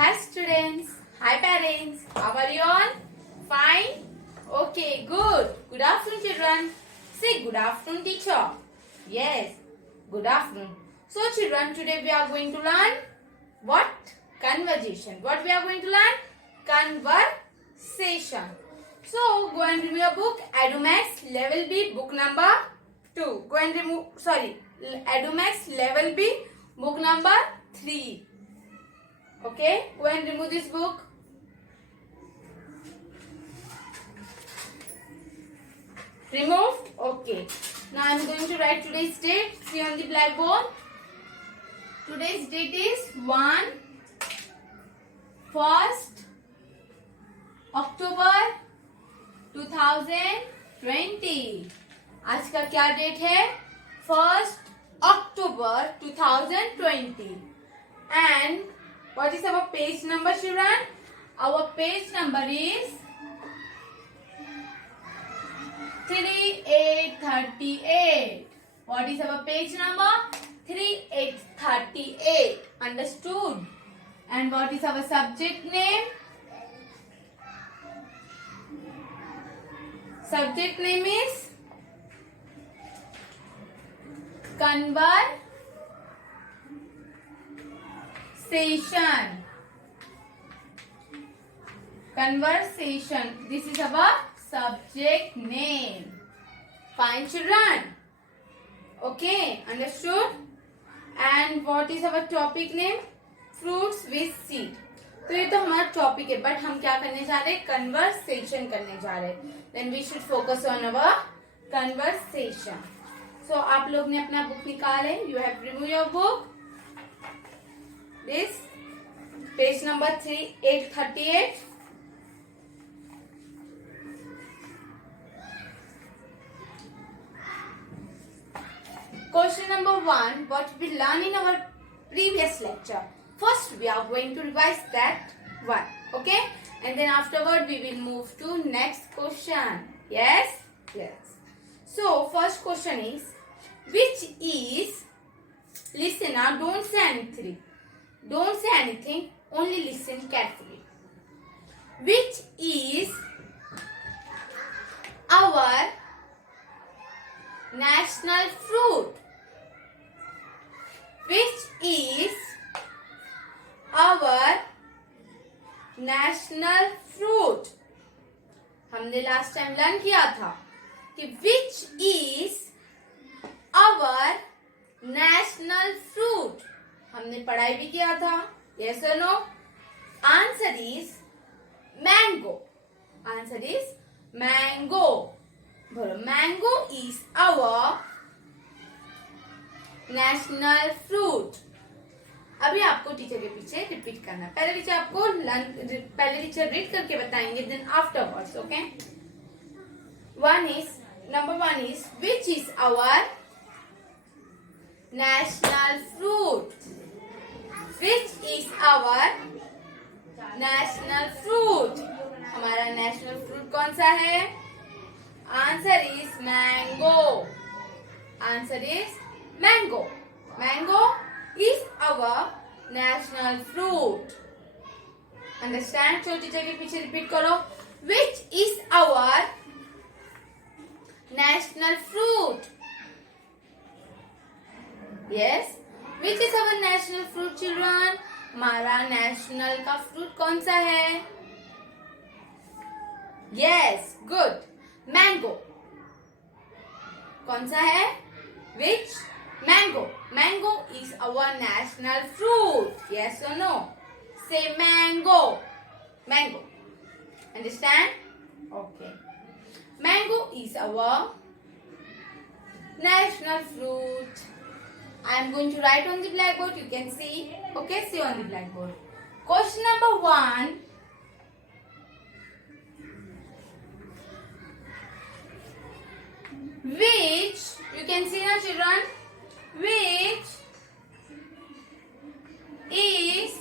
Hi students. Hi parents. How are you all? Fine? Okay, good. Good afternoon children. Say good afternoon teacher. Yes, good afternoon. So children, today we are going to learn what? Conversation. What we are going to learn? Conversation. So go and remove your book. EduMax Level B book number 2. Go and remove, EduMax Level B book number 3. Okay, go and remove this book. Removed? Okay. Now I am going to write today's date. See on the blackboard. Today's date is 1st October 2020. आज का क्या date है? 1st October 2020. And what is our page number, children? Our page number is 3838. What is our page number? 3838. Understood? And what is our subject name? Subject name is Conversation. Conversation. This is our subject name. Fine, children. Okay, understood? And what is our topic name? Fruits with seed. तो ये तो हमारा topic है, but हम क्या करने जा रहे हैं? कन्वर्सेशन करने जा रहे हैं. Then we should focus on our conversation. So आप लोग ने अपना बुक निकाले. You have remove your book. This page number 3838. Question number 1. What we learned in our previous lecture. First, we are going to revise that one. Okay? And then afterward, we will move to next question. Yes? Yes. So, first question is, which is, listen now, don't say anything. Don't say anything, only listen carefully. Which is our national fruit? Which is our national fruit? हमने last time learn किया था कि which is our national fruit. हमने पढ़ाई भी किया था. Yes or no? Answer is mango. Answer is mango. बोलो, mango is our national fruit. अभी आपको टीचर के पीछे रिपीट करना. पहले टीचर रीड करके बताएंगे, then afterwards. Okay. Number 1 is which is our national fruit? Which is our national fruit? हमारा नेशनल फ्रूट कौन सा है? Answer is mango. Answer is mango. Mango is our national fruit. Understand? तो teacher के पीछे repeat करो. Which is our national fruit? Yes. Which is our national fruit, children? हमारा national का फ्रूट कौन सा है? Yes. Good. Mango. कौन सा है? Which? Mango. Mango is our national fruit. Yes or no? Say mango. Mango. Understand? Okay. Mango is our national fruit. I am going to write on the blackboard. You can see. Okay, see on the blackboard. Question number 1. Which, you can see now children, which is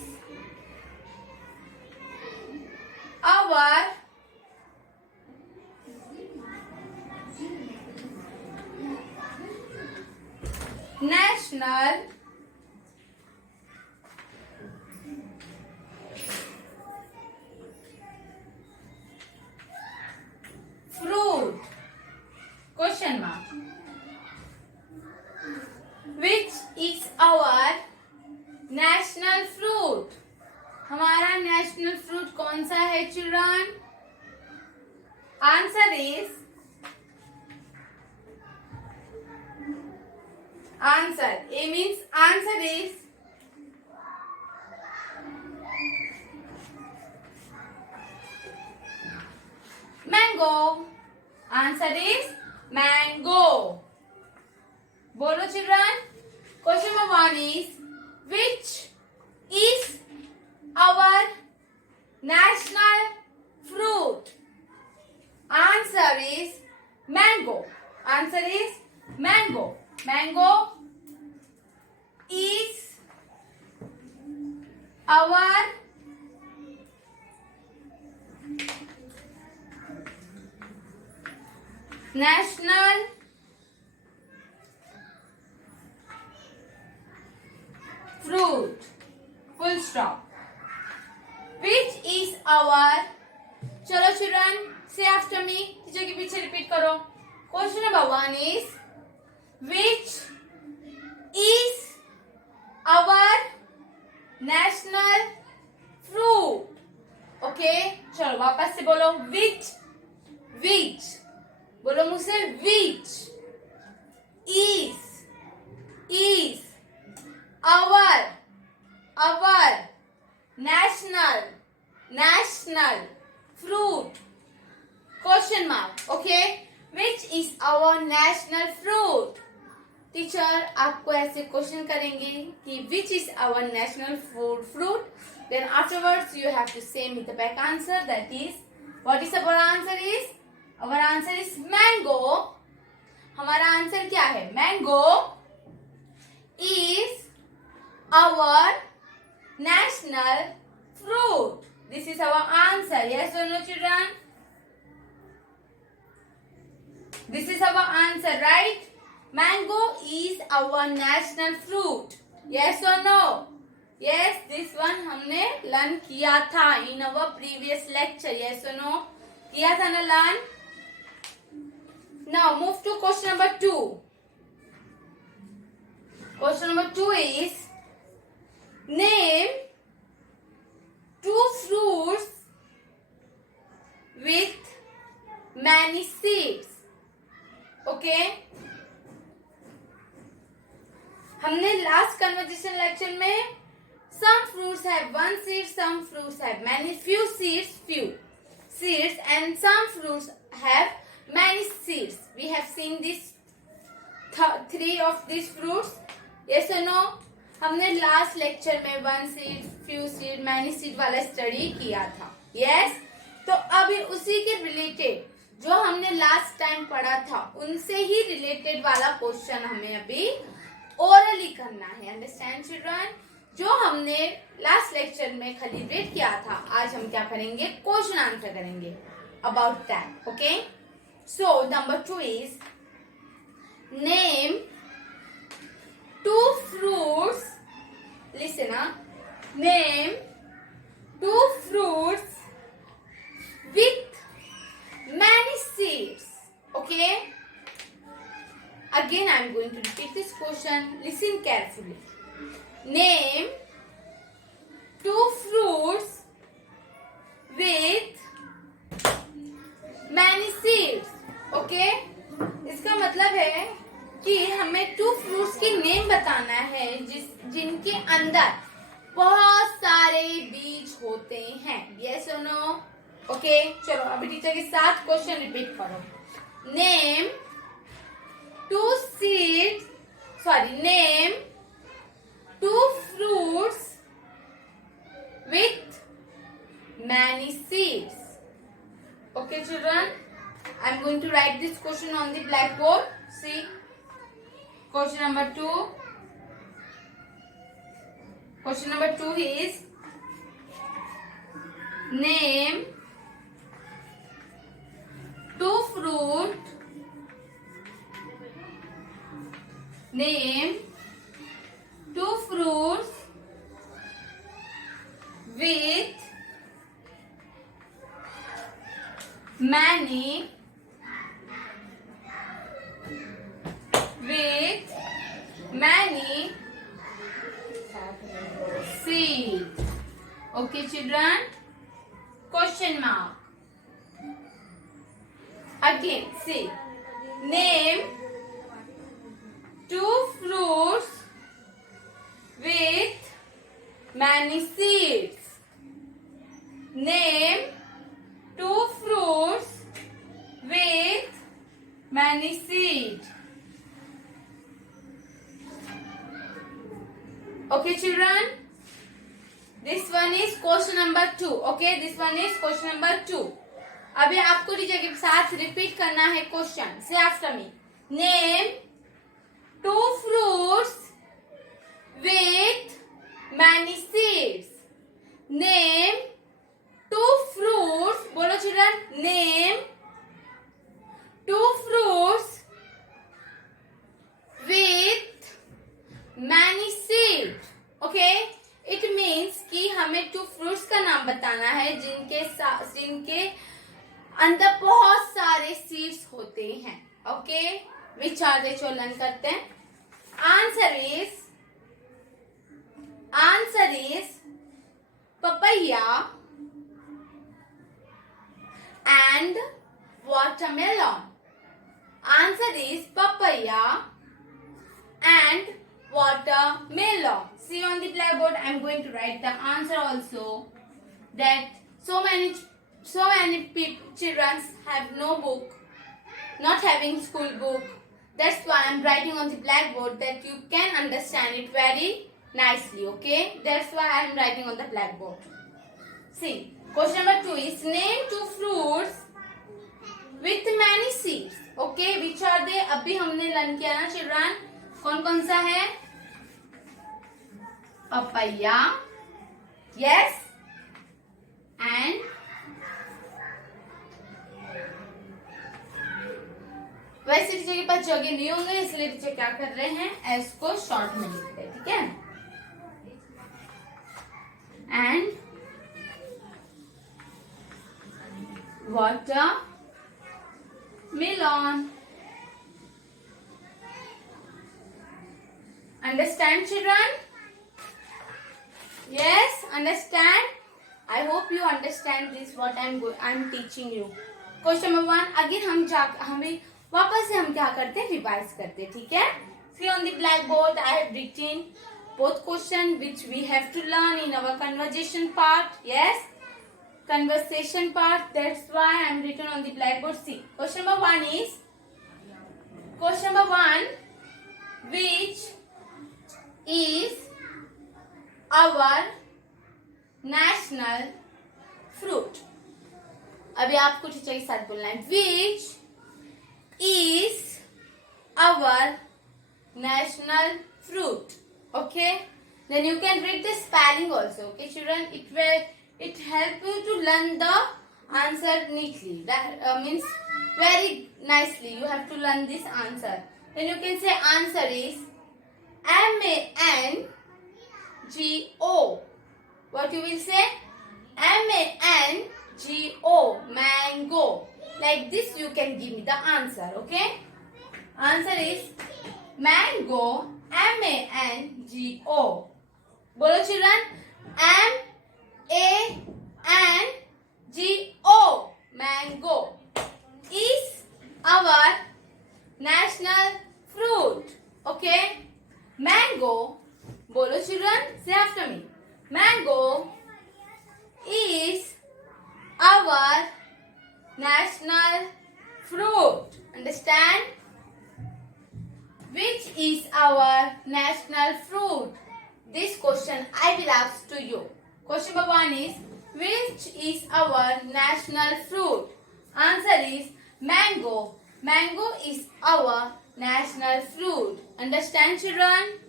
our national national fruit कौन सा है children? Answer is answer A means answer is mango. Answer is mango. बोलो children. Question number 1 is which is our national fruit? Answer is mango. Answer is mango. Mango is our national fruit. Full stop. Which is our. चलो children, say after me. Teacher के पीछे repeat करो. Question number 1 is which is our national fruit? Okay, चलो वापस से बोलो. which बोलो मुझसे. which is our national fruit. Question mark. Okay, which is our national fruit? Teacher आपको ऐसे क्वेश्चन करेंगे कि which is our national fruit. Then afterwards you have to say me the back answer. That is, what is our answer is? Our answer is mango. हमारा answer क्या है? Mango is our national fruit. This is our answer. Yes or no, children? This is our answer, right? Mango is our national fruit. Yes or no? Yes, this one हमने learn किया था in our previous lecture. Yes or no? किया था ना learn? Now move to question number 2. Question number 2 is name 2 fruits with many seeds. Okay? हमने last conversation lecture में some fruits have 1 seed, some fruits have few seeds, and some fruits have many seeds. We have seen this 3 of these fruits. Yes or no? हमने last lecture में 1 seed, few seed, many seed वाला study किया था. Yes? तो अभी उसी के related जो हमने लास्ट टाइम पढ़ा था उनसे ही रिलेटेड वाला क्वेश्चन हमें अभी ओरली करना है. Understand children? जो हमने लास्ट लेक्चर में खाली रीड किया था, आज हम क्या करेंगे? क्वेश्चन आंसर करेंगे about that. Okay, so number 2 is name 2 fruits. Listen, name 2 fruits with many seeds. Okay, again I am going to repeat this question. Listen carefully. Name 2 fruits with many seeds. Okay, इसका मतलब है कि हमें 2 fruits की name बताना है जिनके अंदर बहुत सारे बीज होते हैं. यस और नो? ओके, चलो अभी टीचर के साथ क्वेश्चन रिपीट करो. Name 2 fruits with many seeds. Okay children, I am going to write this question on the blackboard. See, question number 2. Question number 2 is name 2 fruit. Name 2 fruits with many seeds. Okay children, question mark. Again, see. Name two fruits with many seeds. Name two fruits with many seeds. Okay, children? This one is question number 2. Okay, this one is question number 2. अभी आपको teacher के साथ repeat करना है question. Say after me. Name two fruits with many seeds. Name two fruits. बोलो children. Name two fruits with many seeds. Okay. It means कि हमें to fruits का नाम बताना है जिनके अंदर बहुत सारे सीड्स होते हैं. Okay, which are they? चलो लर्न करते हैं. Answer is papaya and watermelon. Answer is papaya and watermelon. See on the blackboard, I am going to write the answer also. That so many children have no book, not having school book. That's why I am writing on the blackboard that you can understand it very nicely. Okay, that's why I am writing on the blackboard. See, question number 2 is name two fruits with many seeds. Okay, which are they? अभी हमने learn किया ना children. कौन कौन सा है? Papaya, yes, and वैसे teacher के पास जगह नहीं होंगे इसलिए टीचर क्या कर रहे हैं, एस को शॉर्ट में लिख रहे हैं. ठीक है. And watermelon. Understand, children? Yes, understand? I hope you understand this what I'm teaching you. Question number 1. Again हमें वापस से हम क्या करते हैं, रिवाइज करते हैं. ठीक है. See on the blackboard I have written both question which we have to learn in our conversation part. Yes, conversation part. That's why I am written on the blackboard. See, question number 1 is which is our national fruit. अभी आपको teacher के साथ बोलना है. Which is our national fruit. Okay. Then you can read the spelling also. Okay, children. It help you to learn the answer neatly. That means very nicely. You have to learn this answer. Then you can say answer is mango. What you will say? mango. Mango. Like this you can give me the answer. Okay. Answer is mango. mango. बोलो children. mango. Mango is our national fruit. Okay. Mango. बोलो children. Say after me. Mango is our national fruit. Understand? Which is our national fruit? This question I will ask to you. Question number 1 is which is our national fruit? Answer is mango. Mango is our national fruit. Understand, children?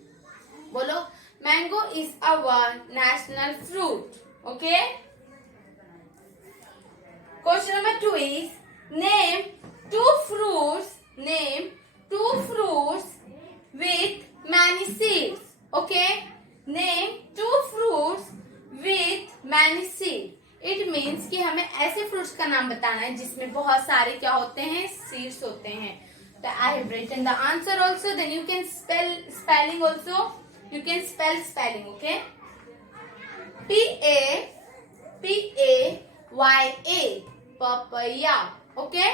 बोलो mango is our national fruit. Okay. Question number 2 is name two fruits with many seeds. Okay. Name two fruits with many seeds. It means कि हमें ऐसे fruits का नाम बताना है जिसमें बहुत सारे क्या होते हैं, सीड्स होते हैं. So I have written the answer also. Then you can spelling also. You can spelling. Okay. P-A-Y-A-Y-A. Y-A, papaya. Okay?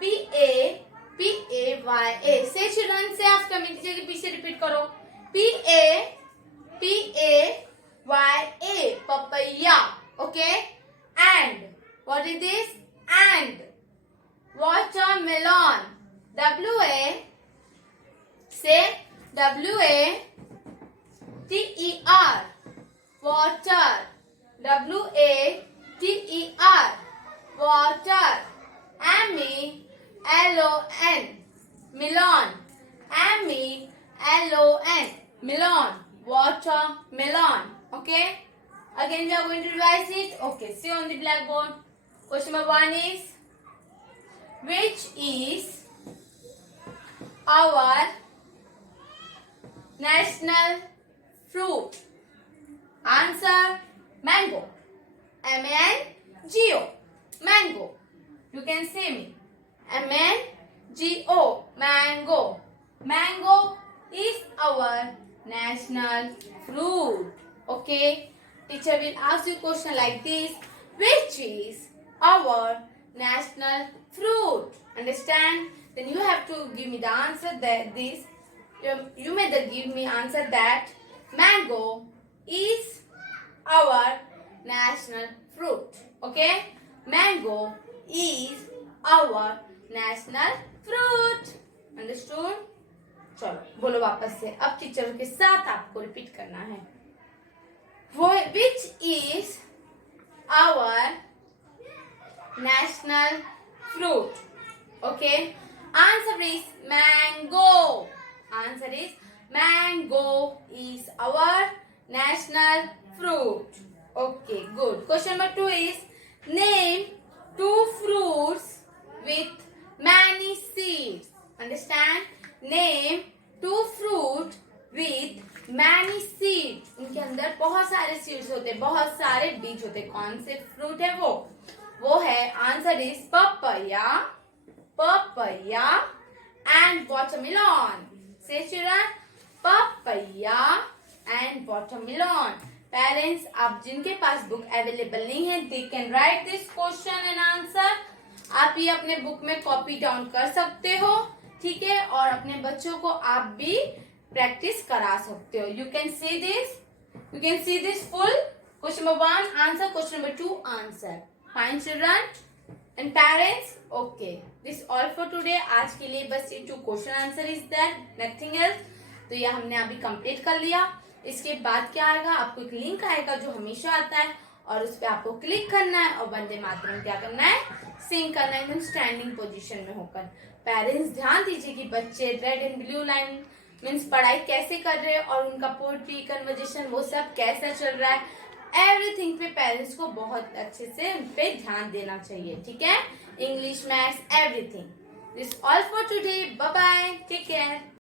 P-A-Y-A. Say children, say after me. Teacher के पीछे रिपीट करो. P-A-Y-A, papaya. Okay? And what is this? And watermelon. W-A. Say W-A-T-E-R. Water. W-A-T-E-R. Water. M-E-L-O-N. Melon. M-E-L-O-N. Melon. Watermelon. Okay? Again we are going to revise it. Okay, see on the blackboard. Question number 1 is, which is our national fruit? Answer, mango. M-A-N-G-O. Mango. You can say me. M-A-N-G-O. Mango. Mango is our national fruit. Okay. Teacher will ask you question like this. Which is our national fruit? Understand? Then you have to give me the answer that this. You may give me answer that mango is our national fruit. Okay? Mango is our national fruit. Understood? चलो बोलो वापस से. अब teacher के साथ आपको repeat करना है. Which is our national fruit? Okay? Answer is mango. Answer is mango is our national fruit. Okay, good. Question number 2 is, name 2 fruits with many seeds. Understand? Name 2 fruit with many seeds. उनके अंदर बहुत सारे seeds होते हैं, बहुत सारे बीज होते हैं. कौन से फ्रूट है वो है answer is papaya, papaya and watermelon. Say children, papaya and watermelon. Parents, आप जिनके पास बुक अवेलेबल नहीं है, they can write this question and answer. आप ये अपने बुक में कॉपी डाउन कर सकते हो, ठीक है, और अपने बच्चों को आप भी प्रैक्टिस करा सकते हो. You can see this full. Question number 1 answer, question number 2 answer. Fine children and parents. Okay, this all for today. आज के लिए बस ये 2 question answer is there, nothing else. तो ये हमने अभी कंप्लीट कर लिया. इसके बाद क्या आएगा, आपको एक लिंक आएगा जो हमेशा आता है, और उस पर आपको क्लिक करना है और वंदे मातरम क्या करना है, सिंग करना है एकदम स्टैंडिंग पोजीशन में होकर. पेरेंट्स ध्यान दीजिए कि बच्चे red and blue line means पढ़ाई कैसे कर रहे हैं और उनका पोएट्री कन्वर्जेशन वो सब कैसा चल रहा है. एवरीथिंग पे पेरेंट्स को बहुत अच्छे से उन पे ध्यान देना चाहिए. ठीक है? English, maths, everything. This all for today. Bye bye. Take care.